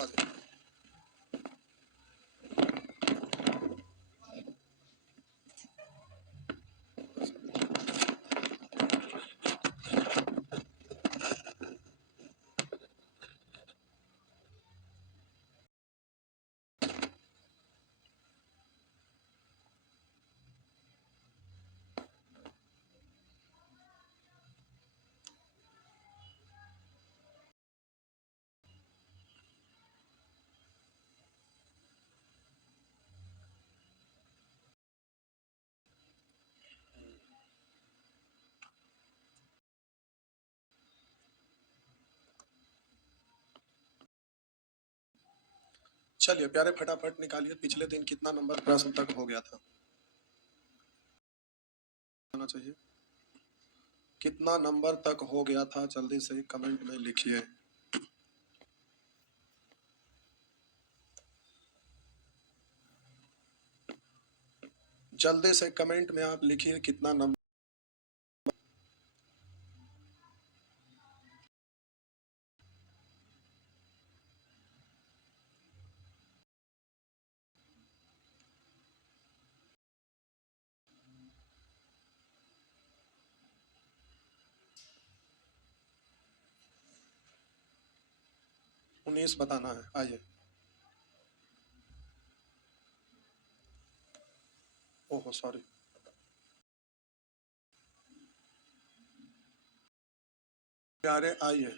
आवाज है। चलिए प्यारे फटाफट निकालिए, पिछले दिन कितना नंबर प्रश्न तक हो गया था, आना चाहिए। कितना नंबर तक हो गया था जल्दी से कमेंट में लिखिए। जल्दी से कमेंट में आप लिखिए कितना नंबर। उन्नीस बताना है, आइए। ओहो सॉरी। प्यारे आइए,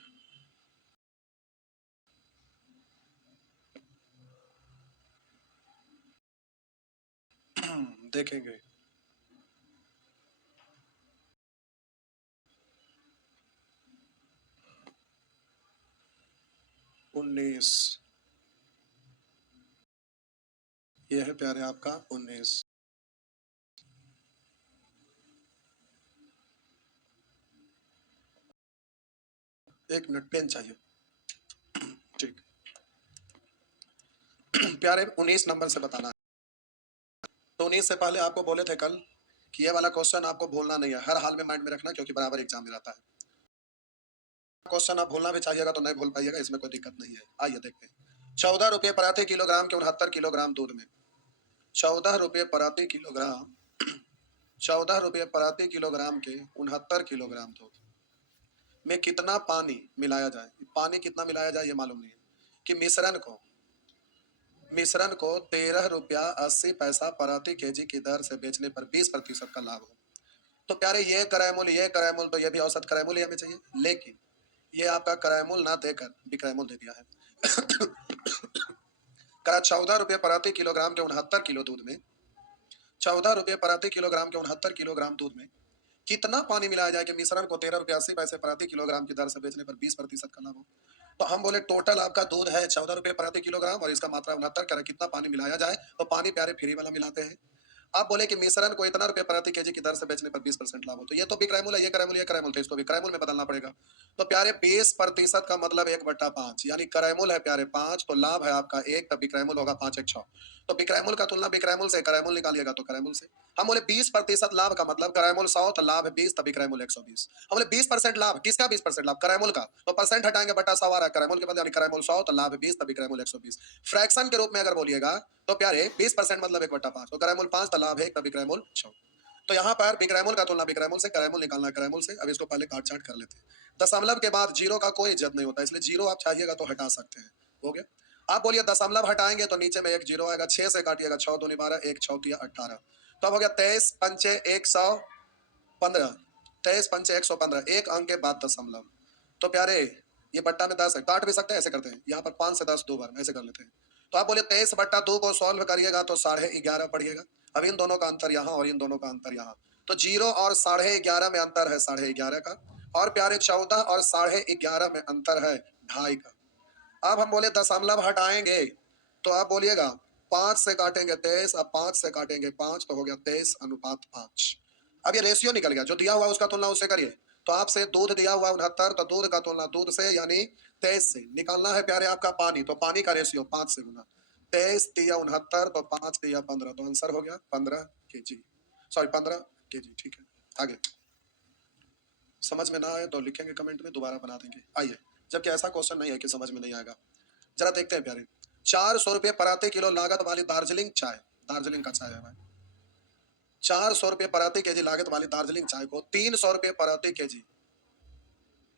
देखेंगे। 19, ये है प्यारे आपका 19। एक मिनट, पेन चाहिए। ठीक। प्यारे 19 नंबर से बताना है। तो 19 से पहले आपको बोले थे कल कि ये वाला क्वेश्चन आपको भूलना नहीं है, हर हाल में माइंड में रखना, क्योंकि बराबर एग्जाम में रहता है। क्वेश्चन आप भूलना भी चाहिएगा तो नहीं भूल पाइएगा, इसमें कोई दिक्कत नहीं है। आइए देखते हैं। 14 रुपये प्रति किलोग्राम के 69 किलोग्राम दूध में 14 रुपये प्रति किलोग्राम 14 रुपये प्रति किलोग्राम के 69 किलोग्राम दूध में कितना पानी मिलाया जाए। पानी कितना मिलाया जाए ये मालूम नहीं है कि मिश्रण को 13 रुपया 80 पैसा प्रति केजी की दर से बेचने पर 20% का लाभ हो। तो प्यारे ये क्रय मूल्य तो ये भी औसत क्रय मूल्य हमें चाहिए, लेकिन ये आपका क्रय मूल्य ना देकर विक्रय मूल्य दे दिया है। करा 14 रुपये प्रति किलोग्राम के 69 किलो दूध में 14 रुपये प्रति किलोग्राम के 69 किलोग्राम दूध में कितना पानी मिलाया जाए कि मिश्रण को 13 रुपये 80 पैसे प्रति किलोग्राम की दर से बेचने पर 20% का लाभ हो। तो हम बोले टोटल आपका दूध है 14 रुपये प्रति किलोग्राम और इसका मात्रा 69 करा, कितना पानी मिलाया जाए। तो पानी प्यारे फ्री वाला मिलाते हैं। आप बोले कि मिश्रण को इतना रुपये प्रति केजी की दर से बेचने पर 20% लाभ हो, तो ये तो विक्रय मूल्य है, ये क्रय मूल्य, तो इसको विक्रय मूल्य में बदलना पड़ेगा। तो प्यारे 20% का मतलब 1/5, यानी क्रय मूल्य है प्यारे 5, तो लाभ है आपका 1, तब विक्रय मूल्य होगा 5 1 6। तो विक्रय मूल्य का तुलना विक्रय मूल्य से क्रय मूल्य निकालिएगा तो क्रय मूल्य से। हम बोले 20% लाभ का मतलब क्रय मूल्य 100 तो लाभ 20, तब विक्रय मूल्य 120। हम बोले 20% लाभ, किसका 20% लाभ? क्रय मूल्य का, तो परसेंट हटाएंगे बटा 100 आ रहा है क्रय मूल्य के बदले, यानी क्रय मूल्य 100 तो लाभ 20, तब विक्रय मूल्य 120। फ्रैक्शन के रूप में अगर बोलिएगा तो प्यारे 20% मतलब 1/5, तो क्रय मूल्य 5 तो लाभ 1, तब विक्रय मूल्य 6। तो यहाँ पर विक्रय मूल्य का तुलना विक्रय मूल्य से, क्रय मूल्य निकालना क्रय मूल्य से। अब इसको पहले काट छाट कर लेते हैं। दशमलव के बाद जीरो का कोई इज्जत नहीं होता, इसलिए जीरो आप चाहिएगा तो हटा सकते हैं। हो गया। आप बोलिए दशमलव हटाएंगे तो नीचे में एक जीरो आएगा, 6 से काटिएगा 6 दूनी 12, 1 6 तिया 18। तो अब हो गया 23 पंचे 115, 23 पंचे 115, एक अंक के बाद दशमलव। तो प्यारे ये बट्टा में 10 है, काट भी सकते हैं, ऐसे करते हैं। यहाँ पर 5 से 10 दो बार ऐसे कर लेते हैं। तो आप बोले 23/2 को सॉल्व करिएगा तो 11.5 पड़िएगा। अब इन दोनों का अंतर यहाँ और इन दोनों का अंतर यहाँ, तो 0 और 11.5 में अंतर है 11.5 का, और प्यारे 14 और 11.5 में अंतर है 2.5 का। अब हम बोले दशमलव हटाएंगे तो आप बोलिएगा 5 से काटेंगे 23, अब 5 से काटेंगे 5, तो हो गया 23/5। अब ये रेशियो निकल गया, जो दिया हुआ उसका तुलना उससे करिए। तो आपसे दूध दिया हुआ 69, तो दूध का तुलना दूध से यानी 23 से। निकालना है प्यारे आपका पानी, तो पानी का रेशियो 5 से गुना 23 तिया 69, तो 5 तिया 15, तो आंसर हो गया 15 केजी, सॉरी 15 केजी। ठीक है, आगे। समझ में ना आए तो लिखेंगे कमेंट में, दोबारा बना देंगे। आइए, जबकि ऐसा क्वेश्चन नहीं है कि समझ में नहीं आएगा। जरा देखते हैं प्यारे। 400 रुपये प्रति किलो लागत वाली दार्जिलिंग चाय, दार्जिलिंग का चाय है भाई, 400 रुपये प्रति केजी लागत वाली दार्जिलिंग चाय को 300 रुपये प्रति केजी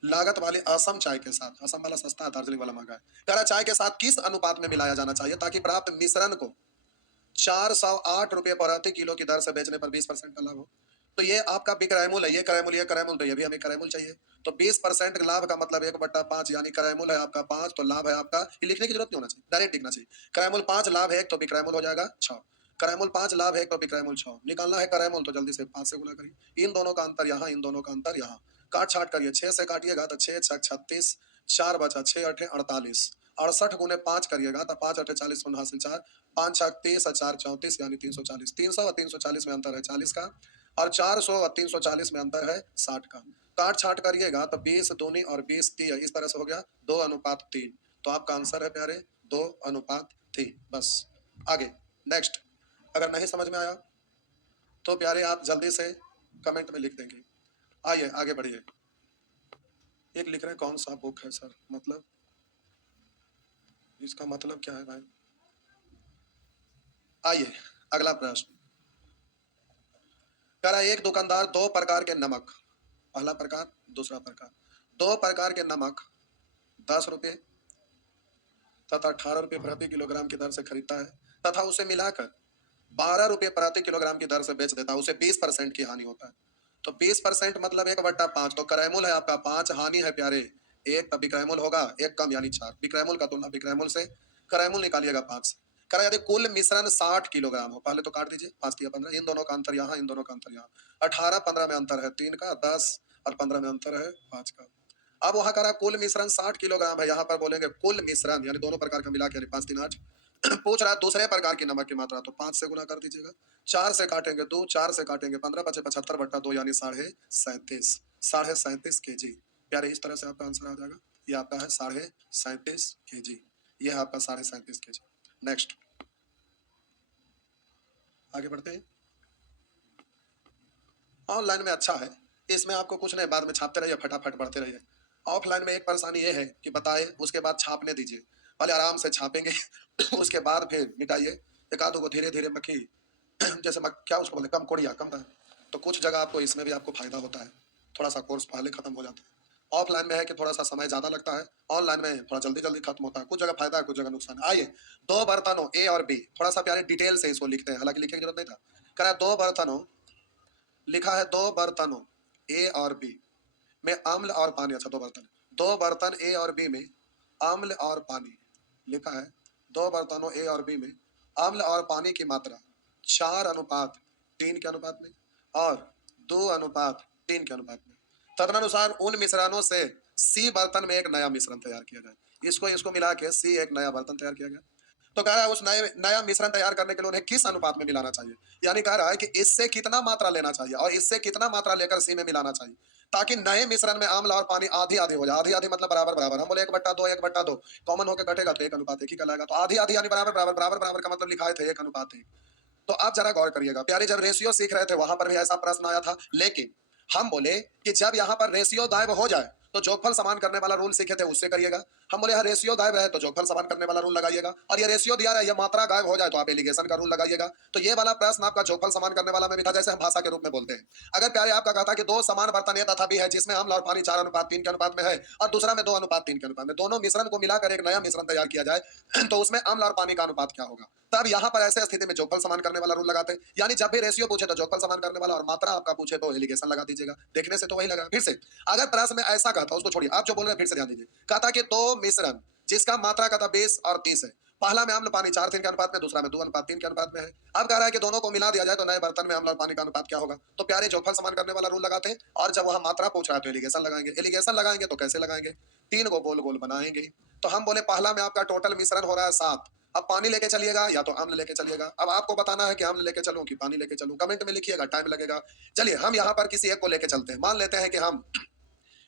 लागत वाली असम चाय के साथ, असम वाला सस्ता है, दार्जिलिंग वाला महंगा है, कह रहा चाय के साथ किस अनुपात में मिलाया जाना चाहिए ताकि प्राप्त मिश्रण को 408 रुपये प्रति किलो की दर से बेचने पर 20% का लाभ हो। तो ये आपका बिक्रयमूल है, ये क्रयमूल, ये क्रयमूल, तो ये भी हमें क्रयमूल चाहिए। तो 20% लाभ का मतलब 1/5, यानी क्रयमूल है आपका 5, तो लाभ है आपका, ये लिखने की जरूरत नहीं होना चाहिए, डायरेक्ट लिखना चाहिए। क्रयमूल 5, लाभ है 1, तो बिक्रयमूल हो जाएगा 6। क्रयमूल 5, लाभ है 1, तो बिक्रयमूल 6। निकालना है क्रयमूल, तो जल्दी से 5 से गुना करिए। इन दोनों का अंतर यहाँ, इन दोनों का अंतर यहाँ, काट छाट करिए। 6 से काटिएगा तो 6 6 36, 4 बचा, 6 8 48, 68 गुने 5 करिएगा तो 5 8 40, शून्य हासिल 4, 5 6 30 और 4 34, यानी 340। 300 और 340 में अंतर है 40 का, और 400 और 340 में अंतर है 60 का। काट छाट करिएगा तो 20 दूनी और 20 तीय, इस तरह से हो गया 2:3। तो आपका आंसर है प्यारे 2:3। बस आगे नेक्स्ट। अगर नहीं समझ में आया तो प्यारे आप जल्दी से कमेंट में लिख देंगे। आइए आगे बढ़िए। एक लिख रहे हैं कौन सा बुक है सर, मतलब इसका मतलब क्या है भाई। आइए अगला प्रश्न। कह रहा है एक दुकानदार 2 प्रकार के नमक, पहला प्रकार दूसरा प्रकार, 2 प्रकार के नमक 10 रुपये तथा 18 रुपये प्रति किलोग्राम की दर से खरीदता है तथा उसे मिलाकर 12 रुपये प्रति किलोग्राम की दर से बेच देता है, उसे 20% की हानि होता है। तो 20% मतलब 1/5, तो क्रयमूल है आपका 5, हानि है प्यारे 1, तब विक्रयमूल होगा 1 कम यानी 4। विक्रयमूल का तुलना विक्रयमूल से, क्रयमूल निकालिएगा 5 से। करा यदि कुल मिश्रण 60 किलोग्राम हो, पहले तो काट दीजिए, 5 दिया 15, इन दोनों का अंतर यहाँ, इन दोनों का अंतर यहाँ, 18 15 में अंतर है 3 का, 10 और 15 में अंतर है 5 का। अब वहां करा कुल मिश्रण 60 किलोग्राम है, यहाँ पर बोलेंगे कुल मिश्रण यानी दोनों प्रकार का मिला के, 5 3 8। पूछ रहा है दूसरे प्रकार की नमक की मात्रा, तो 5 से गुना कर दीजिएगा, 4 से काटेंगे 2, 4 से काटेंगे 15, बचे 75/2 यानी 37.5, 37.5 केजी। प्यारे इस तरह से आपका आंसर आ जाएगा। ये आपका है 37.5 केजी, ये है आपका 37.5 केजी। नेक्स्ट आगे बढ़ते हैं। ऑनलाइन में अच्छा है, इसमें आपको कुछ नहीं, बाद में छापते रहिए, फटाफट बढ़ते रहिए। ऑफलाइन में एक परेशानी ये है कि बताए उसके बाद छापने दीजिए, पहले आराम से छापेंगे उसके बाद फिर मिटाइए। एक आधो को धीरे धीरे मक्खी जैसे क्या उसको बोलते, कम कोड़िया कम था, तो कुछ जगह आपको इसमें भी आपको फायदा होता है, थोड़ा सा कोर्स पहले खत्म हो जाता है। ऑफलाइन में है कि थोड़ा सा समय ज्यादा लगता है, ऑनलाइन में थोड़ा जल्दी जल्दी खत्म होता है, कुछ जगह फायदा है कुछ जगह नुकसान है। आइए, 2 बर्तनों ए और बी, थोड़ा सा प्यारे डिटेल से इसको लिखते हैं, हालांकि लिखने की जरूरत नहीं था। कह रहा है 2 बर्तनों, लिखा है 2 बर्तनों ए और बी में अम्ल और पानी, अच्छा 2 बर्तन, 2 बर्तन ए और बी में अम्ल और पानी, लिखा है 2 बर्तनों ए और बी में अम्ल और पानी की मात्रा 4:3 के अनुपात में और 2:3 के अनुपात में, तदनुसार उन मिश्रणों से सी बर्तन में एक नया मिश्रण तैयार किया जाए। इसको इसको मिला के सी एक नया बर्तन तैयार किया गया। तो कह रहा है उस नया मिश्रण तैयार करने के लिए उन्हें किस अनुपात में मिलाना चाहिए, यानी कह रहा है कि इससे कितना मात्रा लेना चाहिए और इससे कितना मात्रा लेकर सी में मिलाना चाहिए, ताकि नए मिश्रण में अम्ल और पानी आधी आधी हो जाए। आधी आधी मतलब बराबर बराबर, हम बोले 1/2 1/2 कॉमन होकर कटेगा तो 1:1 ही कहलाएगा। तो आधी आधी यानी बराबर बराबर, बराबर बराबर का मतलब लिखा है 1:1। तो आप जरा गौर करिएगा प्यारे, जब रेशियो सीख रहे थे वहां पर भी ऐसा प्रश्न आया था, लेकिन हम बोले कि जब यहाँ पर रेशियो गायब हो जाए तो जोगफल समान करने वाला रूल सीखे थे उससे करिएगा। हम बोले यहाँ रेशियो गायब है तो जोगफल समान करने वाला रूल लगाइएगा, और ये रेशियो दिया रहा है, ये मात्रा गायब हो जाए तो आप एलिगेशन का रूल लगाइएगा। तो ये वाला प्रश्न आपका जोगफल समान करने वाला में भी था, जैसे हम भाषा के रूप में बोलते हैं। अगर प्यारे आपका कहा था कि 2 समान बर्तन ए तथा बी है जिसमें अम्ल और पानी 4:3 के अनुपात में है और दूसरा में 2:3 के अनुपात में, दोनों मिश्रण को मिलाकर एक नया मिश्रण तैयार किया जाए तो उसमें अम्ल और पानी का अनुपात क्या होगा। तब यहाँ पर ऐसे स्थिति में जोगफल समान करने वाला रूल लगाते हैं, यानी जब भी रेशियो पूछे तो जोगफल समान करने वाला, और मात्रा आपका पूछे तो एलिगेशन लगा दीजिएगा। देखने से तो वही लगा। फिर से अगर प्रश्न में ऐसा कहता, उसको छोड़िए, आप जो बोल रहे हैं फिर से ध्यान दीजिए। कहता कि 2 मिश्रण जिसका मात्रा कहता 20 और 30 है, पहला में अम्ल पानी 4:3 के अनुपात में, दूसरा में 2:3 के अनुपात में है। अब कह रहा है कि दोनों को मिला दिया जाए तो नए बर्तन में अम्ल और पानी का अनुपात क्या होगा। तो प्यारे जोगफल समान करने वाला रूल लगाते हैं, और जब वहां मात्रा पूछ रहा है तो एलिगेशन लगाएंगे। एलिगेशन लगाएंगे तो कैसे लगाएंगे, 3 को गोल गोल बनाएंगे। तो हम बोले पहला में आपका टोटल मिश्रण हो रहा है 7, अब पानी लेके चलिएगा या तो अम्ल लेके चलिएगा। अब आपको बताना है कि अम्ल लेके चलूं कि पानी लेके चलूं, कमेंट में लिखिएगा, टाइम लगेगा। चलिए हम यहाँ पर किसी एक को लेके चलते हैं, मान लेते हैं कि हम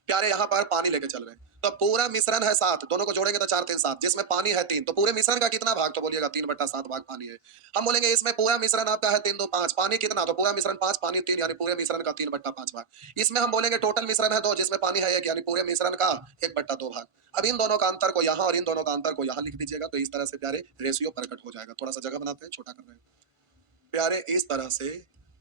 प्यारे यहाँ पर पानी लेके चल रहे हैं, तो पूरा मिश्रण है 7, दोनों को जोड़ेंगे तो 4 3 7, जिसमें पानी है 3, तो पूरे मिश्रण का कितना भाग, तो बोलिएगा 3/7 भाग पानी है। हम बोलेंगे इसमें पूरा मिश्रण आपका है 3 2 5, पानी कितना, तो पूरा मिश्रण 5 पानी 3, यानी पूरे मिश्रण का 3/5 भाग। इसमें हम बोलेंगे टोटल मिश्रण है 2, जिसमें पानी है 1, यानी पूरे मिश्रण का 1/2 भाग। अब इन दोनों का अंतर को यहाँ और इन दोनों का अंतर को यहाँ लिख दीजिएगा, तो इस तरह से प्यारे रेशियो प्रकट हो जाएगा। थोड़ा सा जगह बनाते हैं, छोटा कर रहे हैं प्यारे, इस तरह से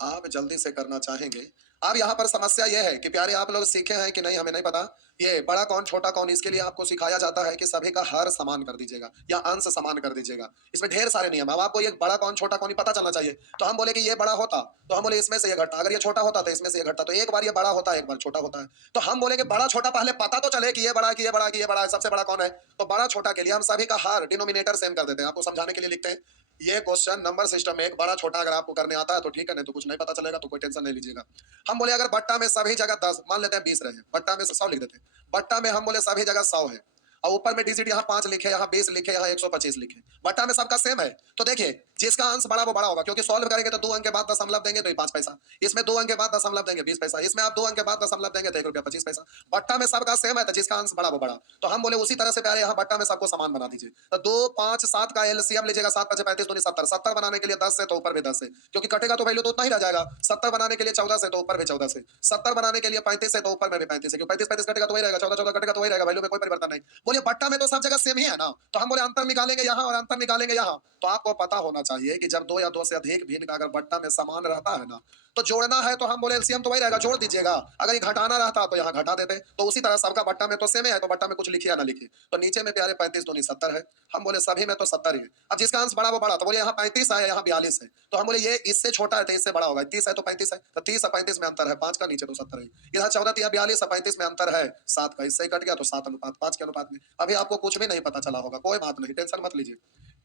आप जल्दी से करना चाहेंगे। अब यहाँ पर समस्या यह है कि प्यारे आप लोग सीखे हैं कि नहीं हमें नहीं पता, ये बड़ा कौन छोटा कौन, इसके लिए आपको सिखाया जाता है कि सभी का हर समान कर दीजिएगा या अंश समान कर दीजिएगा। इसमें ढेर सारे नियम। अब आपको ये बड़ा कौन छोटा कौन ही पता चलना चाहिए। तो हम बोले कि ये बड़ा होता तो हम बोले इसमें से ये घटता, अगर ये छोटा होता तो इसमें से ये घटता, तो एक बार ये बड़ा होता है एक बार छोटा होता है। तो हम बोलेंगे बड़ा छोटा पहले पता तो चले कि ये बड़ा कि ये बड़ा कि ये बड़ा है, सबसे बड़ा कौन है। तो बड़ा छोटा के लिए हम सभी का हर डिनोमिनेटर सेम कर देते हैं। आपको समझाने के लिए लिखते हैं, ये क्वेश्चन नंबर सिस्टम में एक बड़ा छोटा अगर आपको करने आता है तो ठीक है, नहीं तो कुछ नहीं पता चलेगा तो कोई टेंशन नहीं लीजिएगा। हम बोले अगर बट्टा में सभी जगह 10, मान लेते हैं 20 रहे, बट्टा में 100 लिख देते हैं। बट्टा में हम बोले सभी जगह 100 है और ऊपर में डिजिट यहाँ 5 लिखे, यहाँ 20 लिखे, यहाँ 125 लिखे, बट्टा में सबका सेम है। तो देखिए जिसका अंश बड़ा वो बड़ा होगा, क्योंकि सॉल्व करेंगे तो 2 अंक के बाद दशमलव देंगे तो 5 पैसा, इसमें 2 अंक के बाद दशमलव देंगे 20 पैसा, इसमें आप 2 अंक के बाद दशमलव देंगे तो 1 रुपया 25 पैसा। बट्टा में सबका सेम है तो जिसका अंश बड़ा वो बड़ा। तो हम बोले उसी तरह से प्यारे यहाँ बट्टा में सबको समान बना दीजिए। तो 2 5 7 का एलसीएम लीजिएगा, 7 5 35 दूनी 70, 70 बनाने के लिए 10 से तो ऊपर भी 10 से, क्योंकि कटेगा तो वैल्यू तो उतना ही रह जाएगा। 70 बनाने के लिए 14 से तो ऊपर भी 14 से, 70 बनाने के लिए 35 से तो ऊपर में भी 35 से, क्योंकि 35 35 कटेगा तो वही रहेगा, 14 14 कटेगा तो वही रहेगा, वैल्यू में कोई परिवर्तन नहीं। बोलिए बट्टा में तो सब जगह सेम ही है ना। तो हम बोले अंतर निकालेंगे यहाँ और अंतर निकालेंगे यहाँ। तो आपको पता होना चाहिए कि जब 2 या 2 से अधिक भिन्न का अगर बट्टा में समान रहता है ना, तो जोड़ना है तो हम बोले एलसीएम तो वही रहेगा, जोड़ दीजिएगा। अगर ये घटाना रहता तो यहाँ घटा देते। तो उसी तरह सबका बट्टा में तो सेम है, तो बट्टा में कुछ लिखिए या ना लिखिए। तो नीचे में प्यारे 35 दूनी 70 है, हम बोले सभी में तो 70 ही है। अब जिसका अंश बड़ा वो बड़ा, तो बोले यहाँ 35 है यहाँ 42 है, तो हम बोले ये इससे छोटा है तो इससे बड़ा होगा, 30 है तो 35 है, तो 30 और 35 में अंतर है 5 का, नीचे तो 70 है। इधर 14 या 42 और 35 में अंतर है 7 का, इससे कट गया तो 7:5 के अनुपात में। अभी आपको कुछ भी नहीं पता चला होगा, कोई बात नहीं, टेंशन मत लीजिए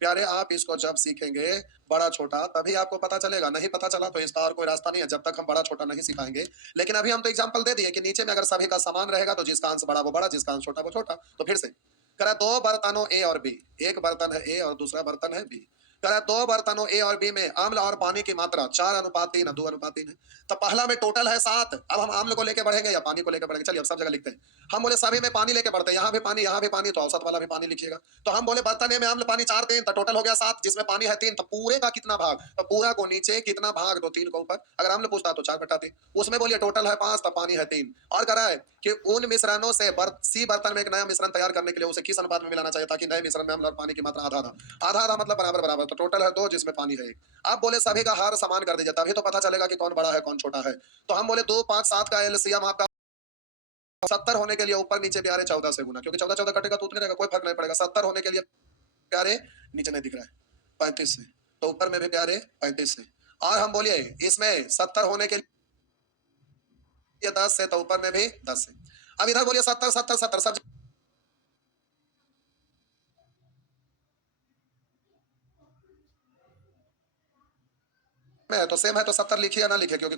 प्यारे। आप इसको जब सीखेंगे बड़ा छोटा तभी आपको पता चलेगा, नहीं पता चला तो इसका और कोई रास्ता नहीं है जब तक हम बड़ा छोटा नहीं सिखाएंगे। लेकिन अभी हम तो एग्जांपल दे दिए कि नीचे में अगर सभी का समान रहेगा तो जिसका अंश बड़ा वो बड़ा, जिसका अंश छोटा वो छोटा। तो फिर से करा 2 बर्तनों ए और बी, एक बर्तन है ए और दूसरा बर्तन है बी। करा 2 बर्तनों ए और बी में अम्ल और पानी की मात्रा 4:3 2:3 है। तो पहला में टोटल है 7, अब हम अम्ल को लेके बढ़ेंगे या पानी को लेकर बढ़ेंगे। चलिए अब सब जगह लिखते हैं। हम बोले सभी में पानी लेके बढ़ते हैं, यहाँ भी पानी यहाँ भी पानी, तो औसत वाला भी पानी लिखिएगा। तो हम बोले बर्तन ए में अम्ल पानी 4 3, तो टोटल हो गया 7, जिसमें पानी है 3, तो पूरे का कितना भाग, तो पूरा को नीचे कितना भाग, तो 3 को ऊपर। अगर अम्ल पूछता तो 4/3, उसमें बोलिए टोटल है 5 तो पानी है 3। और करा है कि उन मिश्रणों से सी बर्तन में एक नया मिश्रण तैयार करने के लिए उसे किस अनुपात में मिलाना चाहिए ताकि नए मिश्रण में अम्ल और पानी की मात्रा आधा आधा आधा आधा मतलब बराबर बराबर। तो टोटल है 2 जिसमें पानी है 1। आप बोले सभी का हार समान कर दीजिए, तभी तो पता चलेगा कि कौन बड़ा है कौन छोटा है। तो हम बोले 2 5 7 का एलसीएम आपका 70 होने के लिए ऊपर नीचे प्यारे 14 से गुना, क्योंकि 14 14 कटेगा तो उतने रहेगा, कोई फर्क नहीं पड़ेगा। 70 होने के लिए प्यारे नीचे नहीं दिख रहा है 35 से, तो ऊपर में भी प्यारे 35 से। और हम बोलिए इसमें 70 होने के लिए 10 से, तो ऊपर में भी 10 से। अब इधर बोलिए 70 70 70 सब में है तो सेम है, तो 70 लिखिए या ना लिखिए, क्योंकि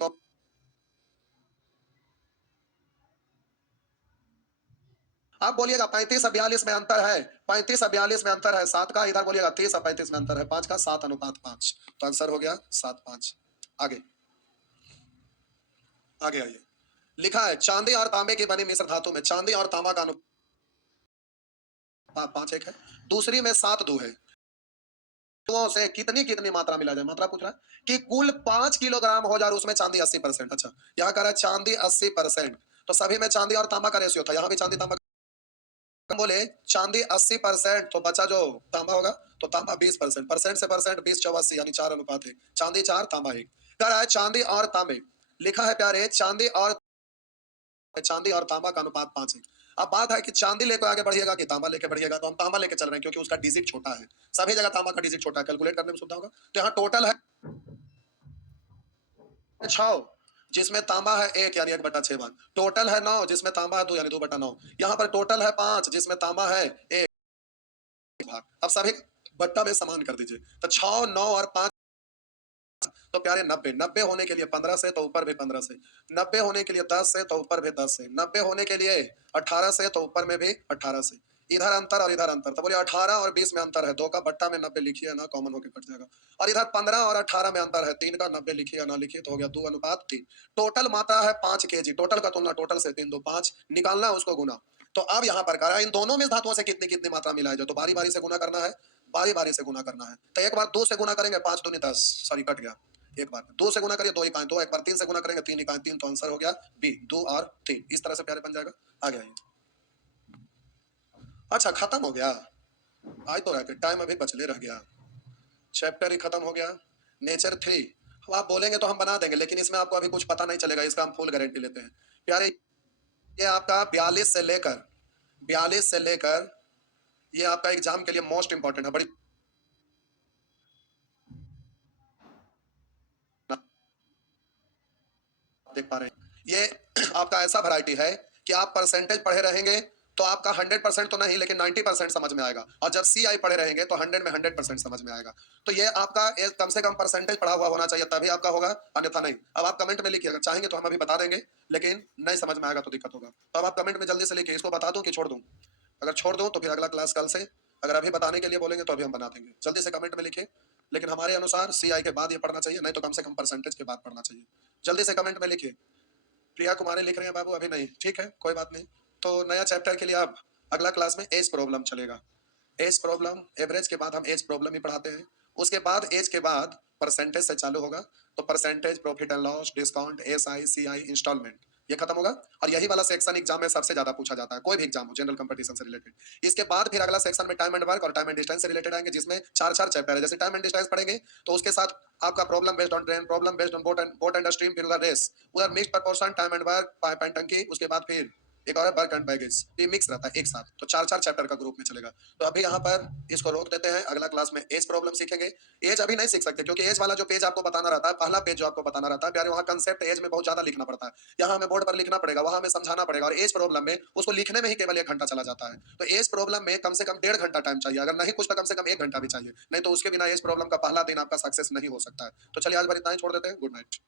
आप बोलिएगा 35 और 42 में अंतर है, 35 और 42 में अंतर है 7 का, इधर बोलिएगा 30 और 35 में अंतर है 5 का, 7:5। तो आंसर हो गया 7:5। आगे आगे आइए, लिखा है चांदी और तांबे की बनी मिश्र धातु में चांदी और तांबा का अनुपात 5:1 है, दूसरी में 7 2 है। धातुओं से कितनी कितनी मात्रा मिला जाए, मात्रा पूछ रहा है कि कुल 5 किलोग्राम हो जाए, उसमें चांदी 80%। अच्छा यहाँ कह रहा है चांदी 80%, तो सभी में चांदी और तांबा का रेशियो था, यहाँ भी चांदी तांबा। हम बोले चांदी 80%, तो बचा जो तांबा होगा तो तांबा 20%, परसेंट से परसेंट 20 84, यानी 4 अनुपात है, चांदी 4 तांबा 1। कह रहा है चांदी और तांबे, लिखा है प्यारे चांदी और तांबा का अनुपात 5 है। अब बात है कि चांदी लेकर आगे बढ़िएगा कि तांबा लेके बढ़िएगा, तो हम तांबा लेके चल रहे हैं क्योंकि उसका डिजिट छोटा है, सभी जगह तांबा का डिजिट छोटा है, कैलकुलेट करने में सुविधा होगा। तो यहाँ टोटल है 6, जिसमें तांबा है 1 यानी 1/6 भाग, टोटल है 9 जिसमें तांबा है 2 यानी 2/9, यहाँ पर टोटल है 5 जिसमें तांबा है 1 भाग। अब सभी बट्टा में समान कर दीजिए, तो 6 9 और 5, तो प्यारे 90 90 होने के लिए 15 से तो ऊपर भी 15 से, 90 होने के लिए 10 से तो ऊपर भी 10 से, 90 होने के लिए 18 से तो ऊपर में भी 18 से। इधर अंतर और इधर अंतर, तो बोलिए 18 और 20 में अंतर है, 2 का बट्टा में 90 लिखिए ना, कॉमन होके कट जाएगा। और इधर 15 और 18 में अंतर है, 3 का 90 लिखिए या ना लिखिए, तो हो गया 2:3। टोटल मात्रा है 5 केजी, टोटल का तुलना टोटल से 3 2 5 निकालना है, उसको गुना। तो अब यहाँ पर कह रहा है इन दोनों में धातुओं से कितनी कितनी मात्रा मिला है जो, तो बारी बारी से गुना करना है, बारी बारी से गुना करना है। तो एक बार 2 से गुना करेंगे 5 दूनी 10, सॉरी कट गया। एक बार 2 से गुना करिए 2 इकाई 2, एक बार 3 से गुना करेंगे 3 इकाई 3, तो आंसर हो गया बी 2 और 3। इस तरह से प्यारे बन जाएगा। आ गया ये। अच्छा खत्म हो गया, आज तो रहते टाइम अभी बचले रह गया, चैप्टर ही खत्म हो गया। नेचर 3 अब आप बोलेंगे तो हम बना देंगे, लेकिन इसमें आपको अभी कुछ पता नहीं चलेगा, इसका हम फुल गारंटी लेते हैं प्यारे। ये आपका 42 से लेकर ये आपका एग्जाम के लिए मोस्ट इंपॉर्टेंट है, बड़ी देख पा रहे हैं। ये आपका ऐसा वैरायटी है कि आप परसेंटेज पढ़े रहेंगे तो आपका 100% तो नहीं लेकिन 90% समझ में आएगा, और जब सी आई पढ़े रहेंगे तो 100 में 100% समझ में आएगा। तो ये आपका एक कम से कम परसेंटेज पढ़ा हुआ होना चाहिए, तभी आपका होगा, अन्यथा नहीं। अब आप कमेंट में लिखिए, अगर चाहेंगे तो हम अभी बता देंगे, लेकिन नहीं समझ में आएगा तो दिक्कत होगा। तो अब आप कमेंट में जल्दी से लिखिए, इसको बता दूं कि छोड़ दूं। अगर छोड़ दूं तो फिर अगला क्लास कल से, अगर अभी बताने के लिए बोलेंगे तो अभी हम बना देंगे। जल्दी से कमेंट में लिखिए, लेकिन हमारे अनुसार सी आई के बाद ये पढ़ना चाहिए, नहीं तो कम से कम परसेंटेज के बाद पढ़ना चाहिए। जल्दी से कमेंट में लिखिए। प्रिया कुमारी लिख रहे हैं बाबू, अभी नहीं, ठीक है कोई बात नहीं। तो नया चैप्टर के लिए अब अगला क्लास में एज प्रॉब्लम चलेगा। एज प्रॉब्लम, एवरेज के बाद हम एज प्रॉब्लम ही पढ़ाते हैं। उसके बाद एज के बाद परसेंटेज से चालू होगा, तो percentage, profit and loss, discount, S I C I, instalment, ये खत्म होगा। और यही वाला सेक्शन एग्जाम में सबसे ज्यादा पूछा जाता है, कोई भी एग्जाम हो जनरल कंपटीशन से रिलेटेड। इसके बाद फिर अगला सेक्शन में टाइम एंड वर्क और टाइम एंड डिस्टेंस से रिलेटेड आएंगे, जिसमें चार चार चैप्टर है। जैसे टाइम एंड डिस्टेंस पढ़ेंगे तो उसके साथ आपका problem based on train, problem based on boat and stream, फिर उधर रेस, उधर mix proportion, time and work, pipe and टंकी, उसके बाद फिर एक और वर्क एंड बैगेज, ये मिक्स रहता है एक साथ। तो चार चार चैप्टर का ग्रुप में चलेगा। तो अभी यहाँ पर इसको रोक देते हैं, अगला क्लास में एज प्रॉब्लम सीखेंगे। एज अभी नहीं सीख सकते क्योंकि एज वाला जो पेज आपको बताना रहता है, पहला पेज जो आपको बताना रहता है प्यारे, वहाँ कंसेप्ट एज में बहुत ज्यादा लिखना पड़ता है। यहाँ हमें बोर्ड पर लिखना पड़ेगा, वहाँ हमें समझाना पड़ेगा, और एज प्रॉब्लम में उसको लिखने में ही केवल 1 घंटा चला जाता है। तो एज प्रॉब्लम में कम से कम 1.5 घंटा टाइम चाहिए, अगर नहीं कुछ तो कम से कम 1 घंटा भी चाहिए, नहीं तो उसके बिना एज प्रॉब्लम का पहला दिन आपका सक्सेस नहीं हो सकता है। तो चलिए आज बार इतना ही छोड़ देते हैं। Good night.